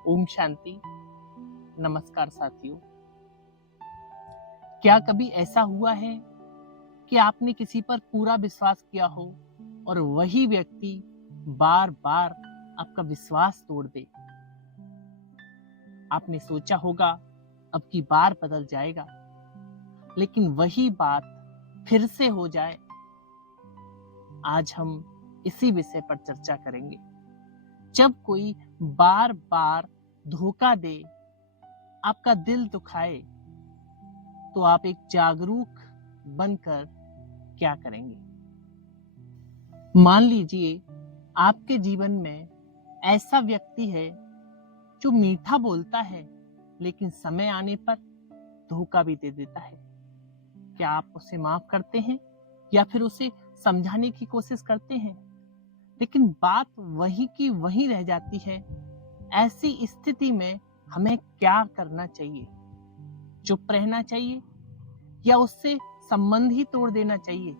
ओम शांति। नमस्कार साथियों। क्या कभी ऐसा हुआ है कि आपने किसी पर पूरा विश्वास किया हो और वही व्यक्ति बार बार आपका विश्वास तोड़ दे? आपने सोचा होगा अब की बार बदल जाएगा, लेकिन वही बात फिर से हो जाए। आज हम इसी विषय पर चर्चा करेंगे। जब कोई बार बार धोखा दे, आपका दिल दुखाए, तो आप एक जागरूक बनकर क्या करेंगे? मान लीजिए आपके जीवन में ऐसा व्यक्ति है जो मीठा बोलता है, लेकिन समय आने पर धोखा भी दे देता है। क्या आप उसे माफ करते हैं या फिर उसे समझाने की कोशिश करते हैं? लेकिन बात वही की वही रह जाती है। ऐसी स्थिति में हमें क्या करना चाहिए? चुप रहना चाहिए या उससे संबंध ही तोड़ देना चाहिए,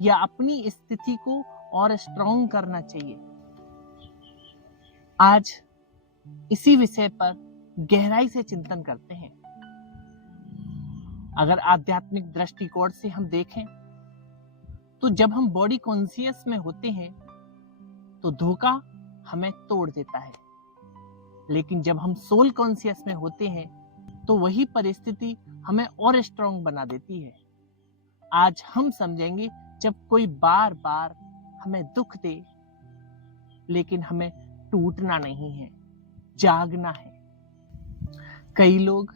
या अपनी स्थिति को और स्ट्रॉन्ग करना चाहिए? आज इसी विषय पर गहराई से चिंतन करते हैं। अगर आध्यात्मिक दृष्टिकोण से हम देखें तो जब हम बॉडी कॉन्शियस में होते हैं तो धोखा हमें तोड़ देता है, लेकिन जब हम सोल कॉन्शियस में होते हैं तो वही परिस्थिति हमें और स्ट्रॉन्ग बना देती है। आज हम समझेंगे, जब कोई बार बार हमें दुख दे, लेकिन हमें टूटना नहीं है, जागना है। कई लोग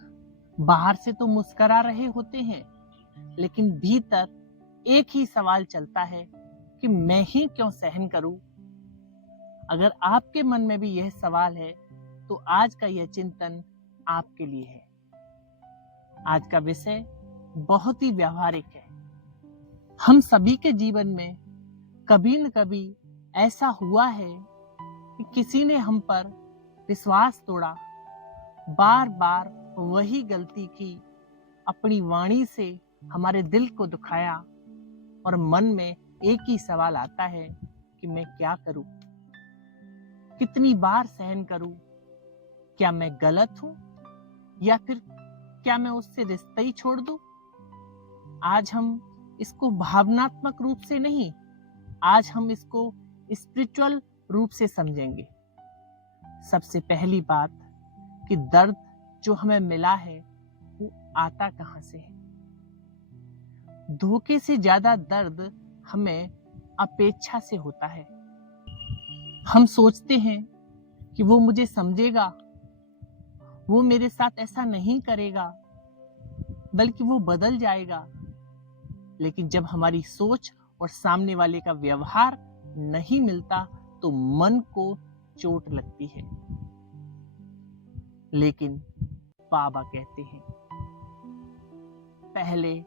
बाहर से तो मुस्कुरा रहे होते हैं, लेकिन भीतर एक ही सवाल चलता है कि मैं ही क्यों सहन करूं? अगर आपके मन में भी यह सवाल है तो आज का यह चिंतन आपके लिए है। आज का विषय बहुत ही व्यवहारिक है। हम सभी के जीवन में कभी न कभी ऐसा हुआ है कि किसी ने हम पर विश्वास तोड़ा, बार बार वही गलती की, अपनी वाणी से हमारे दिल को दुखाया, और मन में एक ही सवाल आता है कि मैं क्या करूं? कितनी बार सहन करूं? क्या मैं गलत हूं, या फिर क्या मैं उससे रिश्ता ही छोड़ दूं? आज हम इसको भावनात्मक रूप से नहीं, आज हम इसको स्पिरिचुअल रूप से समझेंगे। सबसे पहली बात कि दर्द जो हमें मिला है वो आता कहां से है? धोखे से ज्यादा दर्द हमें अपेक्षा से होता है। हम सोचते हैं कि वो मुझे समझेगा, वो मेरे साथ ऐसा नहीं करेगा, बल्कि वो बदल जाएगा। लेकिन जब हमारी सोच और सामने वाले का व्यवहार नहीं मिलता तो मन को चोट लगती है। लेकिन बाबा कहते हैं, पहले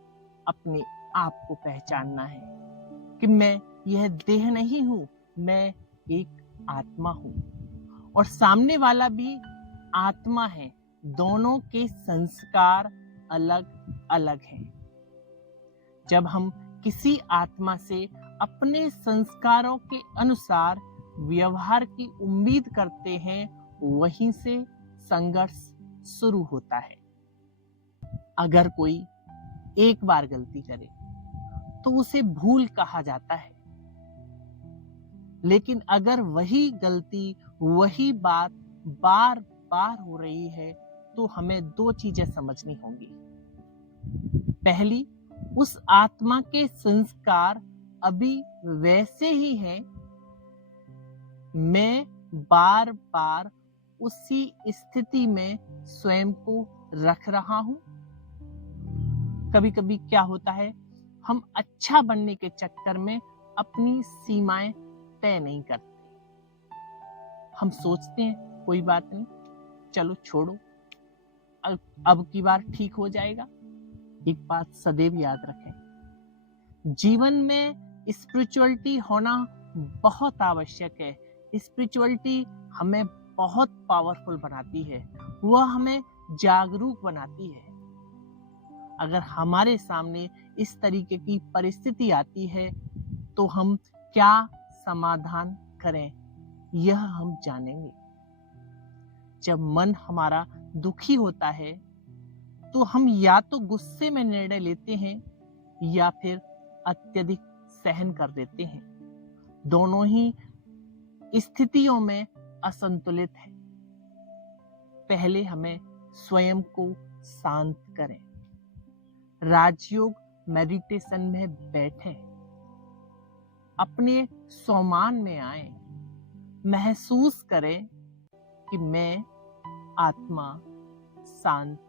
अपने आप को पहचानना है कि मैं यह देह नहीं हूं, मैं एक आत्मा हूं, और सामने वाला भी आत्मा है। दोनों के संस्कार अलग अलग हैं। जब हम किसी आत्मा से अपने संस्कारों के अनुसार व्यवहार की उम्मीद करते हैं, वहीं से संघर्ष शुरू होता है। अगर कोई एक बार गलती करे तो उसे भूल कहा जाता है, लेकिन अगर वही गलती, वही बात बार बार हो रही है तो हमें दो चीजें समझनी होंगी। पहली, उस आत्मा के संस्कार अभी वैसे ही हैं। मैं बार बार उसी स्थिति में स्वयं को रख रहा हूं। कभी कभी क्या होता है, हम अच्छा बनने के चक्कर में अपनी सीमाएं तय नहीं करते। हम सोचते हैं कोई बात नहीं, चलो छोड़ो, अब की बार ठीक हो जाएगा। एक बात सदैव याद रखें, जीवन में स्पिरिचुअलिटी होना बहुत आवश्यक है। स्पिरिचुअलिटी हमें बहुत पावरफुल बनाती है, वह हमें जागरूक बनाती है। अगर हमारे सामने इस तरीके की परिस्थिति आती है तो हम क्या समाधान करें, यह हम जानेंगे। जब मन हमारा दुखी होता है तो हम या तो गुस्से में निर्णय लेते हैं या फिर अत्यधिक सहन कर देते हैं। दोनों ही स्थितियों में असंतुलित है। पहले हमें स्वयं को शांत करें। राजयोग मेडिटेशन में बैठें, अपने स्वमान में आए, महसूस करें कि मैं आत्मा शांत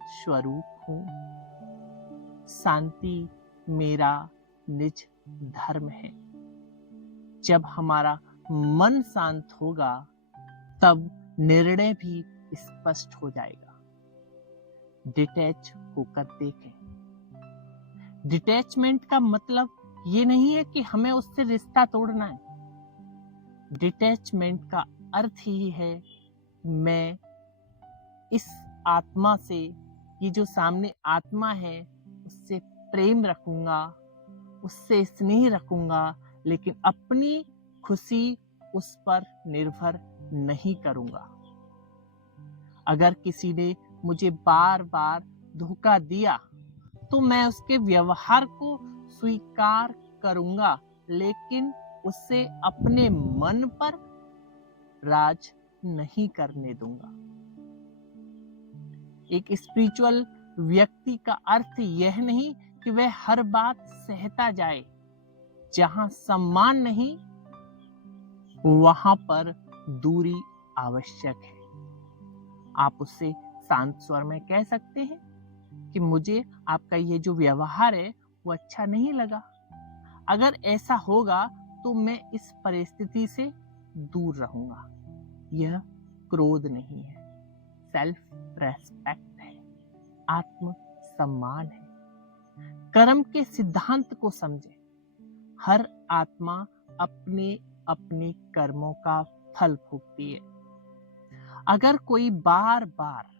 स्वरूप हूँ। शांति मेरा निज धर्म है। जब हमारा मन शांत होगा तब निर्णय भी स्पष्ट हो जाएगा। डिटैच होकर देखें। डिटैचमेंट का मतलब ये नहीं है कि हमें उससे रिश्ता तोड़ना है। डिटैचमेंट का अर्थ ही है मैं इस आत्मा से, ये जो सामने आत्मा है, उससे प्रेम रखूंगा, उससे स्नेह रखूंगा, लेकिन अपनी खुशी उस पर निर्भर नहीं करूंगा। अगर किसी ने मुझे बार बार धोखा दिया तो मैं उसके व्यवहार को स्वीकार करूंगा, लेकिन उससे अपने मन पर राज नहीं करने दूंगा। एक स्पिरिचुअल व्यक्ति का अर्थ यह नहीं कि वह हर बात सहता जाए। जहां सम्मान नहीं, वहां पर दूरी आवश्यक है। आप उससे शांत स्वर में कह सकते हैं कि मुझे आपका ये जो व्यवहार है वो अच्छा नहीं लगा। अगर ऐसा होगा तो मैं इस परिस्थिति से दूर रहूंगा। यह क्रोध नहीं है, सेल्फ रेस्पेक्ट है, आत्म सम्मान है। कर्म के सिद्धांत को समझें। हर आत्मा अपने अपने कर्मों का फल भोगती है। अगर कोई बार बार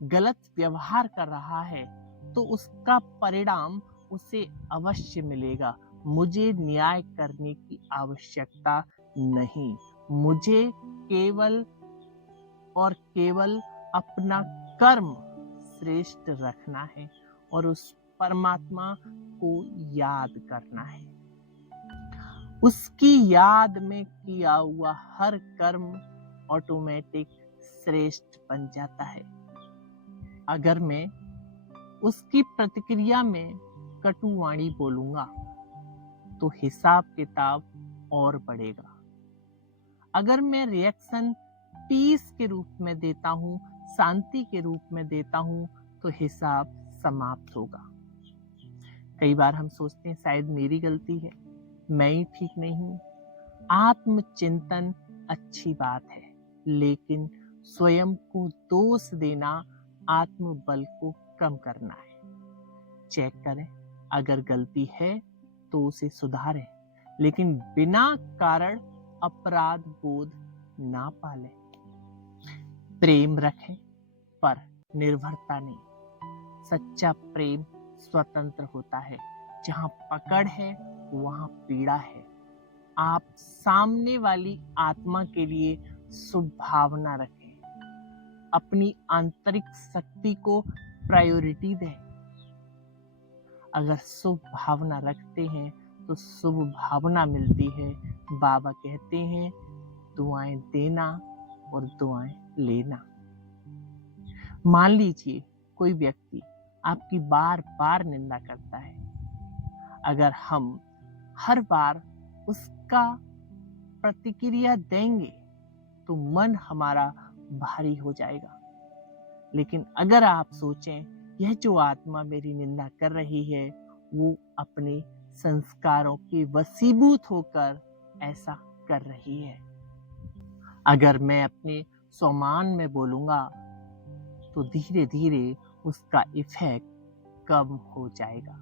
गलत व्यवहार कर रहा है तो उसका परिणाम उसे अवश्य मिलेगा। मुझे न्याय करने की आवश्यकता नहीं। मुझे केवल और केवल अपना कर्म श्रेष्ठ रखना है और उस परमात्मा को याद करना है। उसकी याद में किया हुआ हर कर्म ऑटोमेटिक श्रेष्ठ बन जाता है। अगर मैं उसकी प्रतिक्रिया में कटुवाणी बोलूंगा तो हिसाब किताब और बढ़ेगा। अगर मैं रिएक्शन पीस के रूप में देता हूं, शांति के रूप में देता हूं, तो हिसाब समाप्त होगा। कई बार हम सोचते हैं शायद मेरी गलती है, मैं ही ठीक नहीं हूं। आत्मचिंतन अच्छी बात है, लेकिन स्वयं को दोष देना आत्मबल को कम करना है। चेक करें, अगर गलती है तो उसे सुधारें, लेकिन बिना कारण अपराध बोध ना पालें। प्रेम रखें पर निर्भरता नहीं। सच्चा प्रेम स्वतंत्र होता है। जहां पकड़ है वहां पीड़ा है। आप सामने वाली आत्मा के लिए शुभ भावना रखें। अपनी आंतरिक शक्ति को प्रायोरिटी दें। अगर शुभ भावना रखते हैं तो शुभ भावना मिलती है। बाबा कहते हैं दुआएं देना और दुआएं लेना। मान लीजिए कोई व्यक्ति आपकी बार बार निंदा करता है। अगर हम हर बार उसका प्रतिक्रिया देंगे तो मन हमारा भारी हो जाएगा। लेकिन अगर आप सोचें यह जो आत्मा मेरी निंदा कर रही है वो अपने संस्कारों के वशीभूत होकर ऐसा कर रही है। अगर मैं अपने सम्मान में बोलूंगा तो धीरे धीरे उसका इफेक्ट कम हो जाएगा।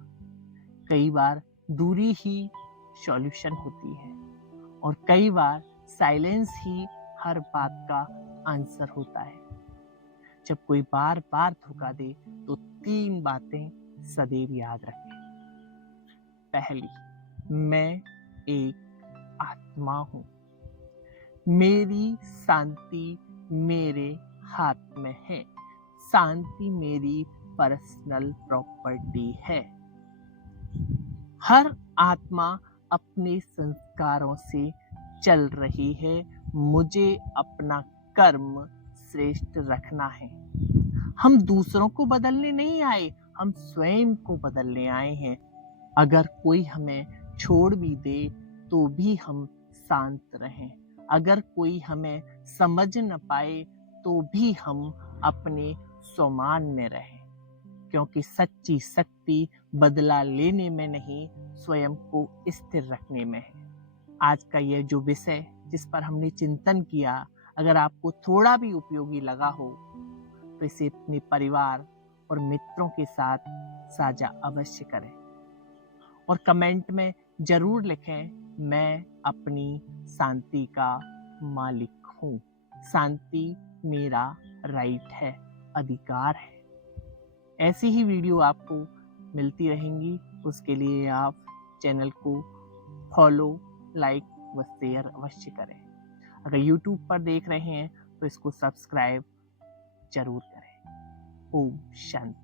कई बार दूरी ही सॉल्यूशन होती है और कई बार साइलेंस ही हर बात का आंसर होता है। जब कोई बार बार धोखा दे तो 3 बातें सदैव याद रखें। पहली, मैं एक आत्मा हूं। मेरी शांति मेरे हाथ में है। शांति मेरी पर्सनल प्रॉपर्टी है। हर आत्मा अपने संस्कारों से चल रही है। मुझे अपना कर्म श्रेष्ठ रखना है। हम दूसरों को बदलने नहीं आए, हम स्वयं को बदलने आए हैं। अगर कोई हमें छोड़ भी दे तो भी हम शांत रहें। अगर कोई हमें समझ न पाए तो भी हम अपने स्वमान में रहें, क्योंकि सच्ची शक्ति बदला लेने में नहीं, स्वयं को स्थिर रखने में है। आज का यह जो विषय जिस पर हमने चिंतन किया, अगर आपको थोड़ा भी उपयोगी लगा हो तो इसे अपने परिवार और मित्रों के साथ साझा अवश्य करें और कमेंट में जरूर लिखें, मैं अपनी शांति का मालिक हूँ। शांति मेरा राइट है, अधिकार है। ऐसी ही वीडियो आपको मिलती रहेंगी। उसके लिए आप चैनल को फॉलो, लाइक व शेयर अवश्य करें। अगर YouTube पर देख रहे हैं तो इसको सब्सक्राइब जरूर करें। ओम शांति।